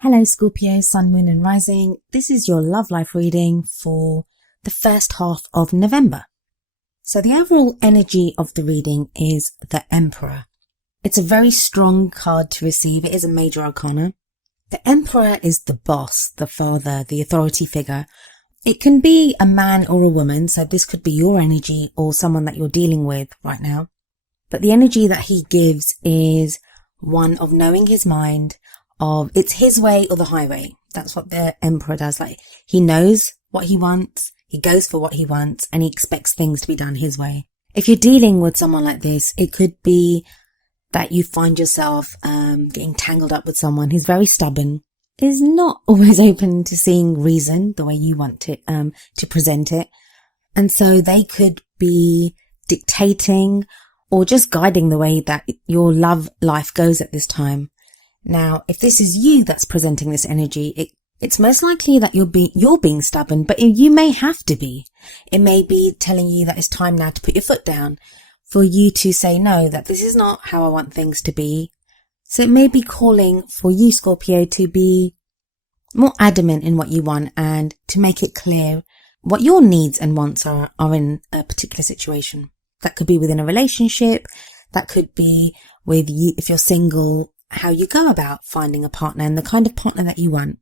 Hello Scorpio, Sun, Moon and Rising. This is your love life reading for the first half of November. So the overall energy of the reading is the Emperor. It's a very strong card to receive. It is a major arcana. The Emperor is the boss, the father, the authority figure. It can be a man or a woman, so this could be your energy or someone that you're dealing with right now. But the energy that he gives is one of knowing his mind, of it's his way or the highway. That's what the Emperor does. Like, he knows what he wants, he goes for what he wants, and he expects things to be done his way. If you're dealing with someone like this, it could be that you find yourself getting tangled up with someone who's very stubborn, is not always open to seeing reason the way you want it to present it. And so they could be dictating or just guiding the way that your love life goes at this time. Now, if this is you that's presenting this energy, it's most likely that you're being stubborn, but you may have to be. It may be telling you that it's time now to put your foot down, for you to say no, that this is not how I want things to be. So it may be calling for you, Scorpio, to be more adamant in what you want and to make it clear what your needs and wants are in a particular situation. That could be within a relationship. That could be with you, if you're single, how you go about finding a partner and the kind of partner that you want.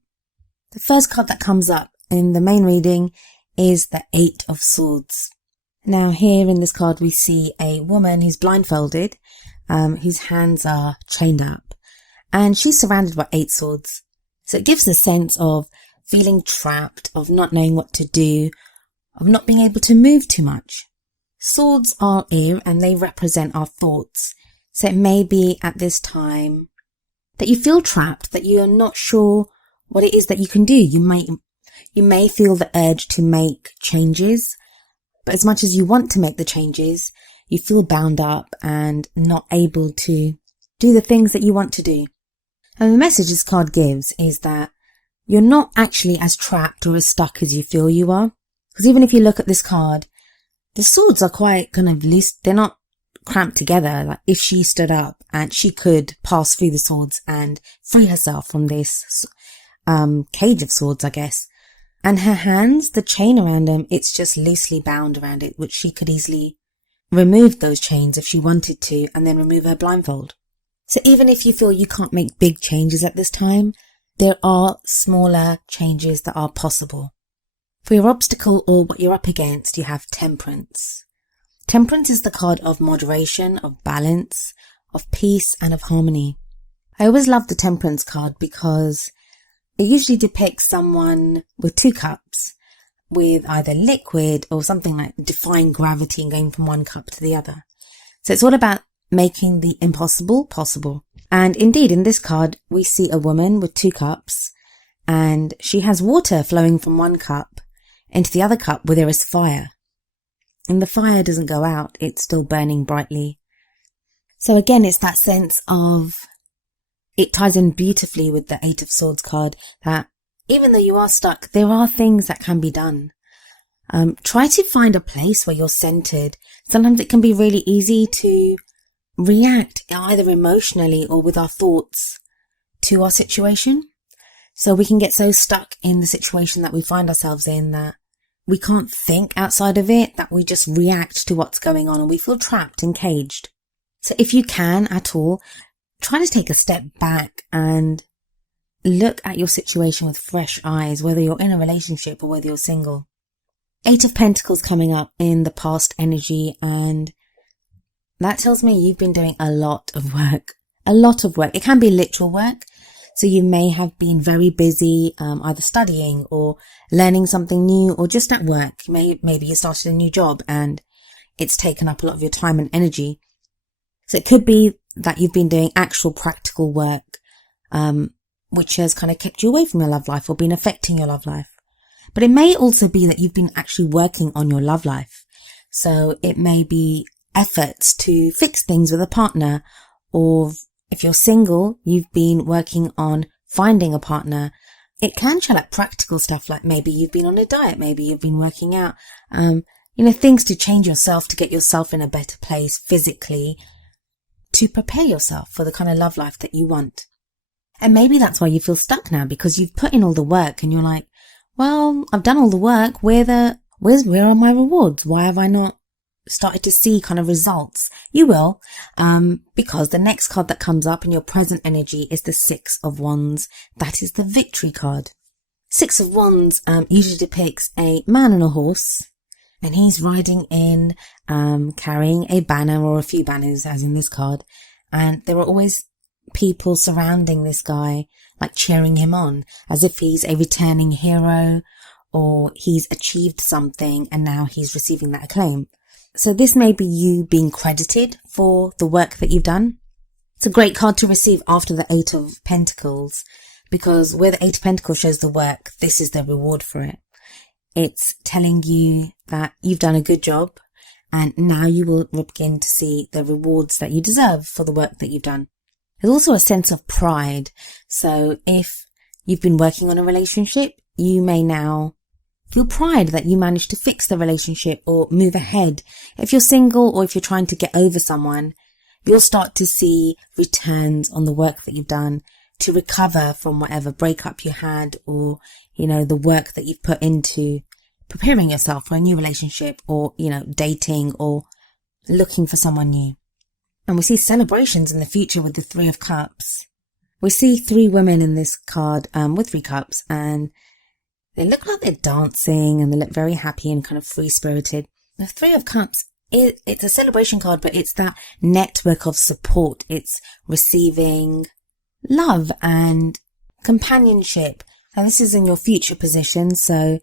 The first card that comes up in the main reading is the Eight of Swords. Now here in this card we see a woman who's blindfolded, whose hands are chained up, and she's surrounded by 8 swords. So it gives a sense of feeling trapped, of not knowing what to do, of not being able to move too much. Swords are air and they represent our thoughts. So it may be at this time that you feel trapped, that you're not sure what it is that you can do. You may feel the urge to make changes, but as much as you want to make the changes, you feel bound up and not able to do the things that you want to do. And the message this card gives is that you're not actually as trapped or as stuck as you feel you are. Because even if you look at this card, the swords are quite kind of loose. They're not cramped together. Like, if she stood up and she could pass through the swords and free herself from this cage of swords, I guess. And her hands, the chain around them, it's just loosely bound around it, which she could easily remove those chains if she wanted to, and then remove her blindfold. So even if you feel you can't make big changes at this time, there are smaller changes that are possible. For your obstacle or what you're up against, you have Temperance. Temperance is the card of moderation, of balance, of peace and of harmony. I always love the Temperance card because it usually depicts someone with 2 cups with either liquid or something like defying gravity and going from one cup to the other. So it's all about making the impossible possible. And indeed, in this card, we see a woman with 2 cups and she has water flowing from one cup into the other cup where there is fire. And the fire doesn't go out, it's still burning brightly. So again, it's that sense of, it ties in beautifully with the Eight of Swords card, that even though you are stuck, there are things that can be done. Try to find a place where you're centered. Sometimes it can be really easy to react either emotionally or with our thoughts to our situation. So we can get so stuck in the situation that we find ourselves in that we can't think outside of it, that we just react to what's going on and we feel trapped and caged. So if you can at all, try to take a step back and look at your situation with fresh eyes, whether you're in a relationship or whether you're single. 8 of Pentacles coming up in the past energy, and that tells me you've been doing a lot of work. A lot of work. It can be literal work. So you may have been very busy, either studying or learning something new or just at work. Maybe you started a new job and it's taken up a lot of your time and energy. So it could be that you've been doing actual practical work, which has kind of kept you away from your love life or been affecting your love life. But it may also be that you've been actually working on your love life. So it may be efforts to fix things with a partner, or if you're single, you've been working on finding a partner. It can show like practical stuff, like maybe you've been on a diet, maybe you've been working out, things to change yourself, to get yourself in a better place physically, to prepare yourself for the kind of love life that you want. And maybe that's why you feel stuck now, because you've put in all the work and you're like, well, I've done all the work. Where are my rewards? Why have I not started to see kind of results? You will, because the next card that comes up in your present energy is the Six of Wands. That is the victory card. Six of Wands usually depicts a man on a horse, and he's riding in, carrying a banner or a few banners, as in this card. And there are always people surrounding this guy, like cheering him on, as if he's a returning hero or he's achieved something and now he's receiving that acclaim. So this may be you being credited for the work that you've done. It's a great card to receive after the Eight of Pentacles, because where the Eight of Pentacles shows the work, this is the reward for it. It's telling you that you've done a good job and now you will begin to see the rewards that you deserve for the work that you've done. There's also a sense of pride. So if you've been working on a relationship, you may now feel pride that you managed to fix the relationship or move ahead. If you're single or if you're trying to get over someone, you'll start to see returns on the work that you've done to recover from whatever breakup you had, or, the work that you've put into preparing yourself for a new relationship, or, dating or looking for someone new. And we see celebrations in the future with the Three of Cups. We see three women in this card with 3 cups, and they look like they're dancing and they look very happy and kind of free-spirited. The Three of Cups, it's a celebration card, but it's that network of support. It's receiving love and companionship. And this is in your future position, so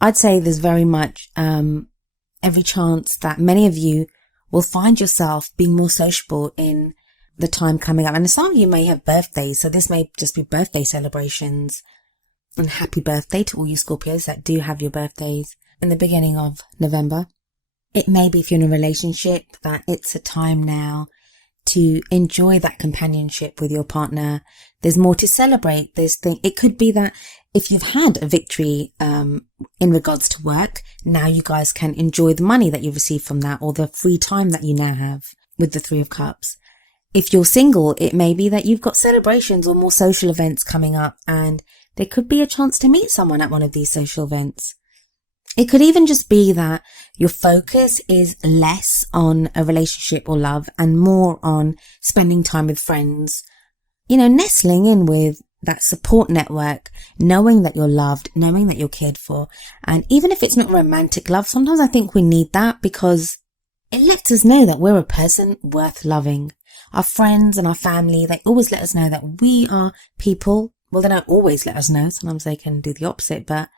I'd say there's very much every chance that many of you will find yourself being more sociable in the time coming up. And some of you may have birthdays, so this may just be birthday celebrations. And happy birthday to all you Scorpios that do have your birthdays in the beginning of November. It may be, if you're in a relationship, that it's a time now to enjoy that companionship with your partner. There's more to celebrate. It could be that if you've had a victory in regards to work, now you guys can enjoy the money that you receive from that, or the free time that you now have with the Three of Cups. If you're single, it may be that you've got celebrations or more social events coming up, and there could be a chance to meet someone at one of these social events. It could even just be that your focus is less on a relationship or love and more on spending time with friends, nestling in with that support network, knowing that you're loved, knowing that you're cared for. And even if it's not romantic love, sometimes I think we need that, because it lets us know that we're a person worth loving. Our friends and our family, they always let us know that we are people. Well, they don't always let us know. Sometimes they can do the opposite. But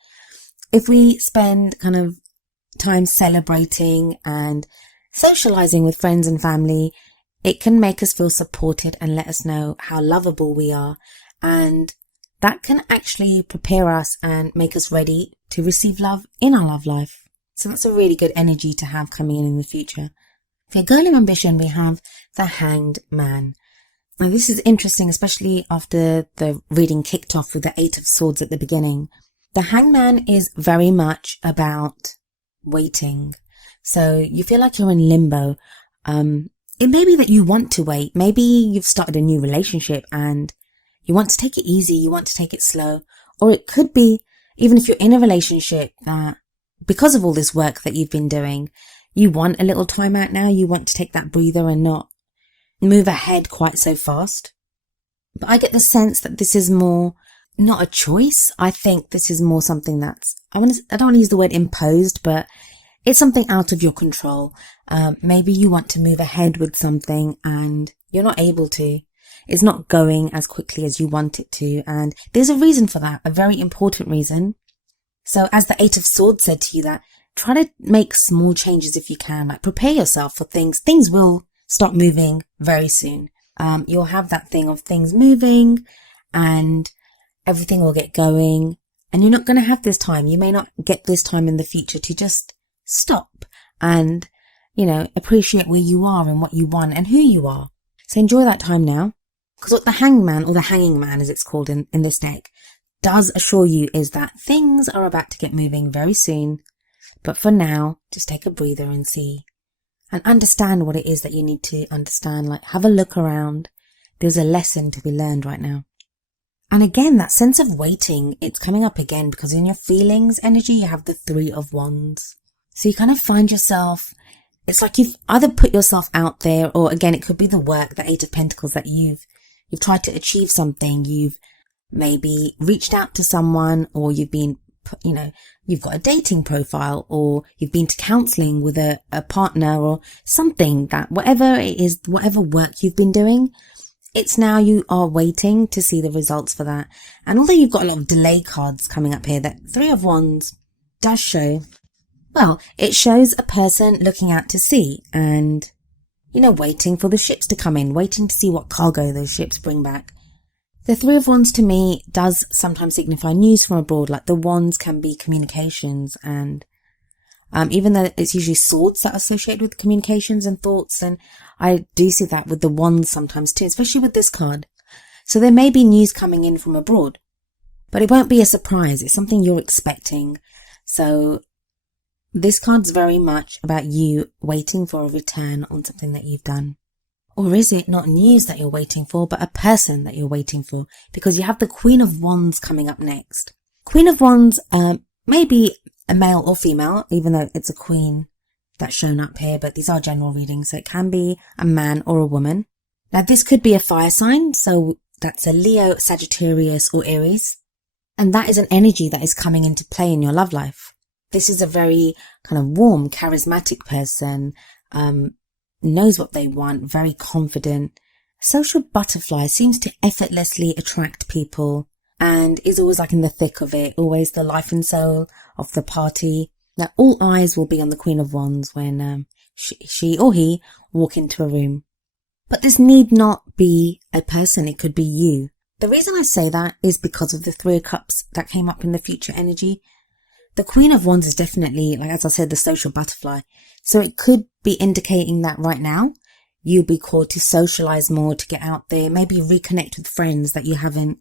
if we spend kind of time celebrating and socializing with friends and family, it can make us feel supported and let us know how lovable we are. And that can actually prepare us and make us ready to receive love in our love life. So that's a really good energy to have coming in the future. For girl of ambition, we have the Hanged Man. Now this is interesting, especially after the reading kicked off with the Eight of Swords at the beginning. The Hanged Man is very much about waiting. So you feel like you're in limbo. It may be that you want to wait. Maybe you've started a new relationship and you want to take it easy, you want to take it slow. Or it could be, even if you're in a relationship, that because of all this work that you've been doing, you want a little time out now. You want to take that breather and not move ahead quite so fast. But I get the sense that this is more not a choice. I think this is more something that's, I don't want to use the word imposed, but it's something out of your control. Maybe you want to move ahead with something and you're not able to. It's not going as quickly as you want it to. And there's a reason for that, a very important reason. So as the Eight of Swords said to you, that try to make small changes if you can, like prepare yourself for things. Things will start moving very soon. You'll have that thing of things moving and everything will get going, and you're not going to have this time. You may not get this time in the future to just stop and, appreciate where you are and what you want and who you are. So enjoy that time now, because what the Hangman, or the Hanging Man as it's called in this deck, does assure you is that things are about to get moving very soon. But for now, just take a breather and see and understand what it is that you need to understand. Like, have a look around. There's a lesson to be learned right now. And again, that sense of waiting, it's coming up again because in your feelings energy, you have the Three of Wands. So you kind of find yourself, it's like you've either put yourself out there, or again, it could be the work, the Eight of Pentacles, that you've tried to achieve something. You've maybe reached out to someone, or you've been, you've got a dating profile, or you've been to counseling with a partner or something, that whatever it is, whatever work you've been doing, it's now you are waiting to see the results for that. And although you've got a lot of delay cards coming up here, that Three of Wands does show, well, it shows a person looking out to sea and, waiting for the ships to come in, waiting to see what cargo those ships bring back. The Three of Wands to me does sometimes signify news from abroad, like the wands can be communications, and even though it's usually swords that are associated with communications and thoughts, and I do see that with the wands sometimes too, especially with this card. So there may be news coming in from abroad, but it won't be a surprise. It's something you're expecting. So this card's very much about you waiting for a return on something that you've done. Or is it not news that you're waiting for, but a person that you're waiting for? Because you have the Queen of Wands coming up next. Queen of Wands may be a male or female, even though it's a queen that's shown up here, but these are general readings, so it can be a man or a woman. Now this could be a fire sign, so that's a Leo, Sagittarius or Aries, and that is an energy that is coming into play in your love life. This is a very kind of warm, charismatic person, knows what they want, very confident. Social butterfly, seems to effortlessly attract people and is always like in the thick of it, always the life and soul of the party. Now all eyes will be on the Queen of Wands when she or he walk into a room. But this need not be a person, it could be you. The reason I say that is because of the Three of Cups that came up in the future energy. The Queen of Wands is definitely, like as I said, the social butterfly. So it could be indicating that right now you'll be called to socialize more, to get out there, maybe reconnect with friends that you haven't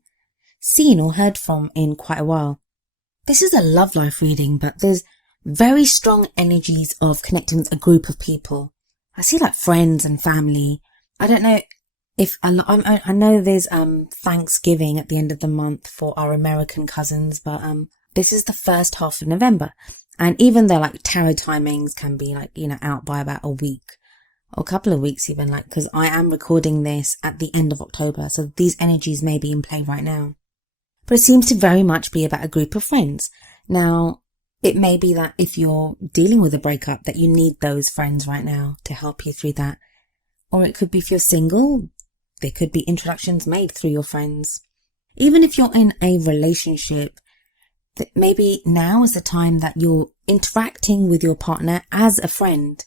seen or heard from in quite a while. This is a love life reading, but there's very strong energies of connecting with a group of people. I see like friends and family. I don't know if I know there's Thanksgiving at the end of the month for our American cousins, but this is the first half of November. And even though like tarot timings can be like, out by about a week or a couple of weeks even, like, because I am recording this at the end of October. So these energies may be in play right now. But it seems to very much be about a group of friends. Now, it may be that if you're dealing with a breakup that you need those friends right now to help you through that. Or it could be if you're single, there could be introductions made through your friends. Even if you're in a relationship, that maybe now is the time that you're interacting with your partner as a friend.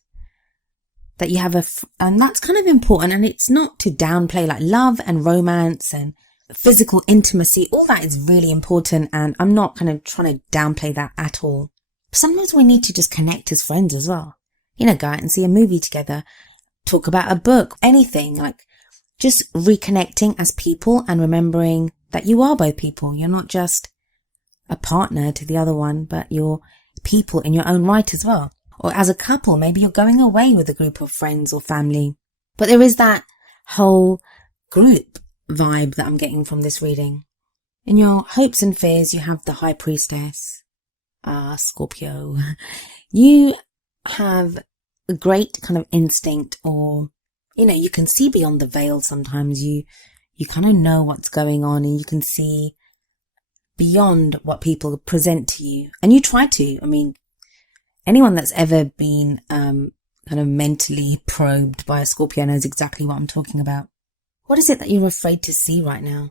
That you have and that's kind of important, and it's not to downplay like love and romance and physical intimacy. All that is really important, and I'm not kind of trying to downplay that at all. Sometimes we need to just connect as friends as well. Go out and see a movie together, talk about a book, anything, like just reconnecting as people and remembering that you are both people. You're not just a partner to the other one, but you're people in your own right as well. Or as a couple, maybe you're going away with a group of friends or family. But there is that whole group vibe that I'm getting from this reading. In your hopes and fears, you have the High Priestess, Scorpio. You have a great kind of instinct, or, you can see beyond the veil sometimes. You kind of know what's going on, and you can see beyond what people present to you. And you try to. I mean, anyone that's ever been kind of mentally probed by a Scorpio knows exactly what I'm talking about. What is it that you're afraid to see right now?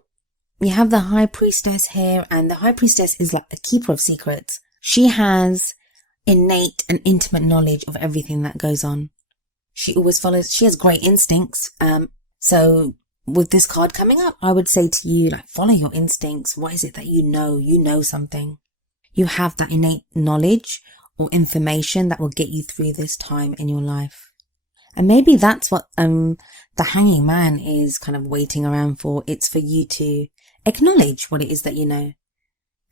You have the High Priestess here, and the High Priestess is like the keeper of secrets. She has innate and intimate knowledge of everything that goes on. She always follows, she has great instincts. So with this card coming up, I would say to you, like, follow your instincts. What is it that you know? You know something. You have that innate knowledge or information that will get you through this time in your life. And maybe that's what the Hanging Man is kind of waiting around for. It's for you to acknowledge what it is that you know.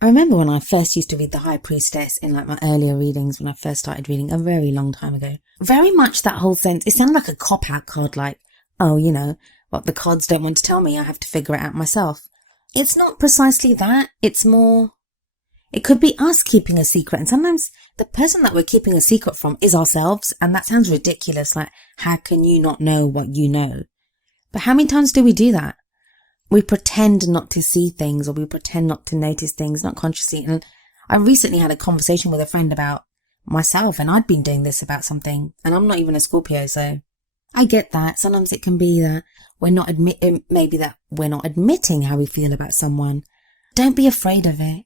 I remember when I first used to read the High Priestess in like my earlier readings, when I first started reading a very long time ago. Very much that whole sense, it sounded like a cop-out card, like, oh, what the cards don't want to tell me, I have to figure it out myself. it's not precisely that. It's more, it could be us keeping a secret. And sometimes the person that we're keeping a secret from is ourselves. And that sounds ridiculous. Like, how can you not know what you know? But how many times do we do that? We pretend not to see things, or we pretend not to notice things, not consciously. And I recently had a conversation with a friend about myself, and I'd been doing this about something, and I'm not even a Scorpio, so I get that. Sometimes it can be that we're not admitting how we feel about someone. Don't be afraid of it.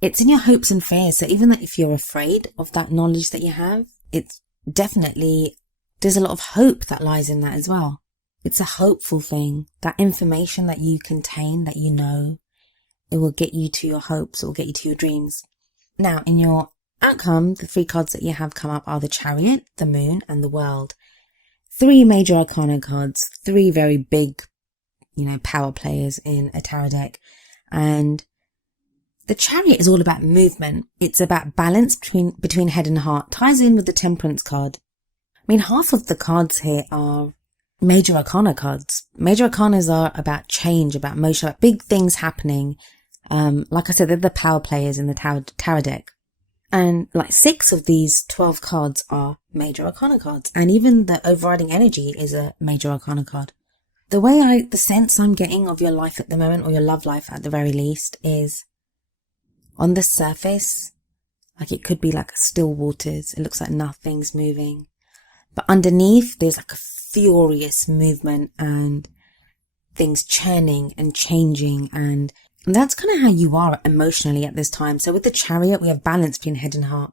It's in your hopes and fears. So even if you're afraid of that knowledge that you have, it's definitely, there's a lot of hope that lies in that as well. It's a hopeful thing. That information that you contain, that you know, it will get you to your hopes. It will get you to your dreams. Now, in your outcome, the 3 cards that you have come up are the Chariot, the Moon, and the World. 3 major arcana cards, 3 very big, power players in a tarot deck. And the Chariot is all about movement. It's about balance between head and heart. Ties in with the Temperance card. I mean, half of the cards here are major arcana cards. Major arcanas are about change, about motion, about big things happening. Like I said, they're the power players in the tarot deck. And like 6 of these 12 cards are major arcana cards. And even the overriding energy is a major arcana card. The sense I'm getting of your life at the moment, or your love life at the very least, is on the surface, like it could be like still waters. It looks like nothing's moving. But underneath, there's like a furious movement and things churning and changing. And that's kind of how you are emotionally at this time. So with the Chariot, we have balance between head and heart.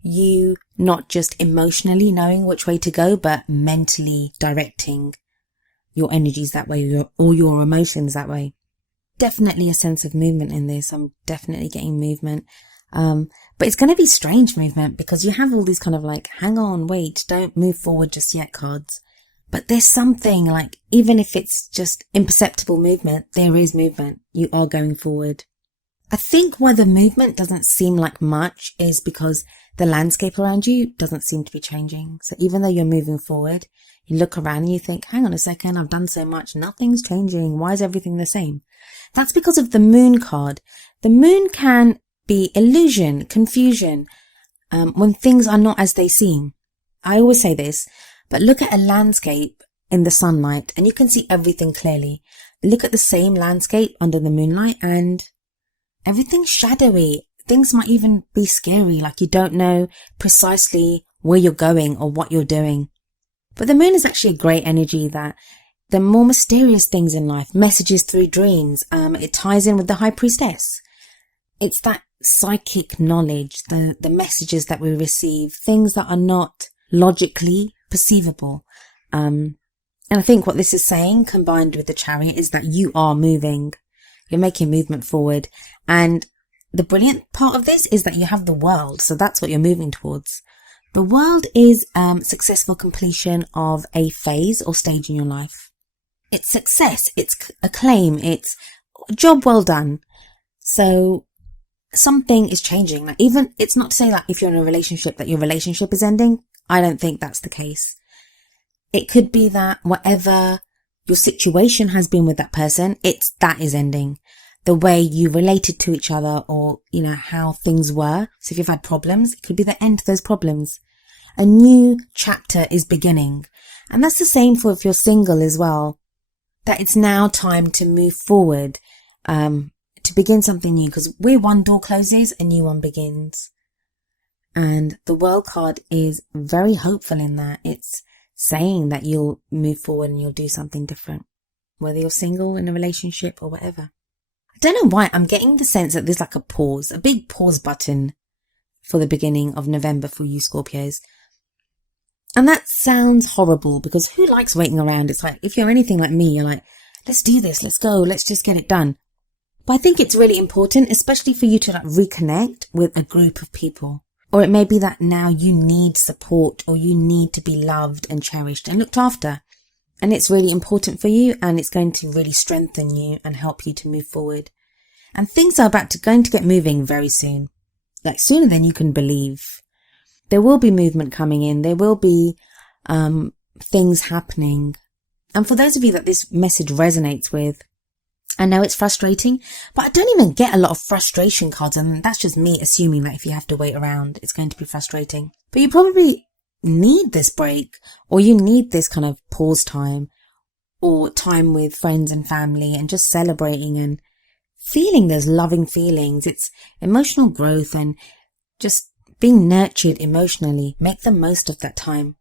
You not just emotionally knowing which way to go, but mentally directing your energies that way, or your emotions that way. Definitely a sense of movement in this. I'm definitely getting movement. But it's going to be strange movement, because you have all these kind of like, hang on, wait, don't move forward just yet cards. But there's something like, even if it's just imperceptible movement, there is movement. You are going forward. I think why the movement doesn't seem like much is because the landscape around you doesn't seem to be changing. So even though you're moving forward, you look around and you think, hang on a second, I've done so much, nothing's changing. Why is everything the same? That's because of the Moon card. The Moon can be illusion, confusion, when things are not as they seem. I always say this, but look at a landscape in the sunlight and you can see everything clearly. Look at the same landscape under the moonlight and everything's shadowy. Things might even be scary, like you don't know precisely where you're going or what you're doing. But the moon is actually a great energy that the more mysterious things in life, messages through dreams, it ties in with the High Priestess. It's that psychic knowledge, the messages that we receive, things that are not logically perceivable. And I think what this is saying, combined with the Chariot, is that you are moving. You're making movement forward. And the brilliant part of this is that you have the World. So that's what you're moving towards. The World is successful completion of a phase or stage in your life. It's success. It's acclaim. It's job well done. So something is changing. Like, even, it's not to say that if you're in a relationship that your relationship is ending. I don't think that's the case. It could be that whatever your situation has been with that person, that is ending. The way you related to each other, or, how things were. So if you've had problems, it could be the end to those problems. A new chapter is beginning. And that's the same for if you're single as well. That it's now time to move forward, to begin something new. Because where one door closes, a new one begins. And the World card is very hopeful in that. It's saying that you'll move forward and you'll do something different. Whether you're single, in a relationship, or whatever. I don't know why, I'm getting the sense that there's like a big pause button for the beginning of November for you Scorpios. And that sounds horrible, because who likes waiting around? It's like, if you're anything like me, you're like, let's do this, let's go, let's just get it done. But I think it's really important, especially for you to reconnect with a group of people. Or it may be that now you need support, or you need to be loved and cherished and looked after. And it's really important for you, and it's going to really strengthen you and help you to move forward. And things are going to get moving very soon. Like sooner than you can believe. There will be movement coming in. There will be things happening. And for those of you that this message resonates with, I know it's frustrating, but I don't even get a lot of frustration cards, and that's just me assuming that if you have to wait around, it's going to be frustrating. But you probably need this break, or you need this kind of pause time, or time with friends and family, and just celebrating and feeling those loving feelings. It's emotional growth and just being nurtured emotionally. Make the most of that time.